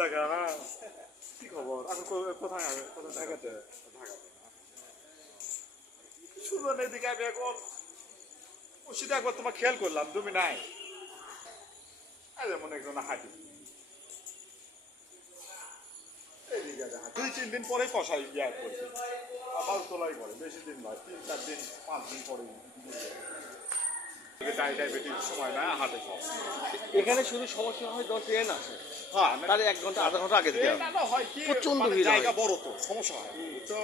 দেখা হ্যাঁ কি খবর এখন কোথায় কোথায় ঢাকাতে ঢাকাতে শুনলেন এদিকে আমি এখন সেটা একবার তোমার খেয়াল করলাম তুমি নাই যেমন একজন হাঁটি দুই তিন দিন পরে কষাই বিয়ে করছি আবার তোলাই করে বেশি দিন নয় 3-4 দিন 5 দিন পরে ডায়াবেটিস সময় না হাটে এখানে শুধু সমস্যা হয় যখন ট্রেন আসে হ্যাঁ তার 1 ঘন্টা আধা ঘন্টা আগে থেকে হয় কি প্রচন্ড মানে ভিড় জায়গা হয়। বড় তো সমস্যা হয় তো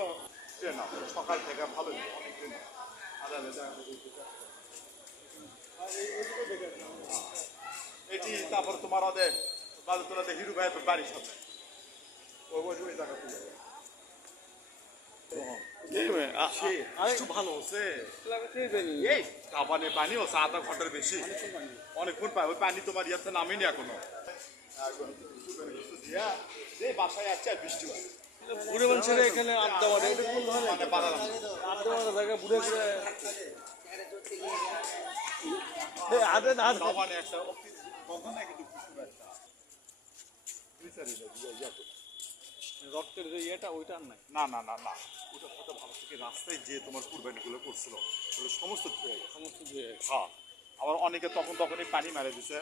ট্রেন না সকাল থেকে ভালোই অনেক দিন এটি তারপর তোমার ওদের বাজাতলাতে হিরু ভাইয়ের বাড়ির সাথে ওই জায়গা তুলে একটু ভালো হচ্ছে এই কাবানে পানি হচ্ছে আধা ঘন্টার বেশি অনেকক্ষণ পাই ওই পানি তোমার ইয়াতে নামেনি এখনো বাসায় আসছে আর বৃষ্টি হয় বুড়ে মানুষের এখানে আড্ডা মারে এটা কোন ধরনের মানে বাড়ালাম আড্ডা মারা জায়গা বুড়ে বুড়ে আদে না কাবানে একটা কখন না কিন্তু রক্তের যে ইয়েটা ওইটা আর নাই না না না না ওটা কত ভালো থেকে রাস্তায় যে তোমার কুরবানিগুলো করছিল ওগুলো সমস্ত ধুয়ে গেছে সমস্ত দিয়ে হ্যাঁ আবার অনেকে তখনই পানি মারে দিছে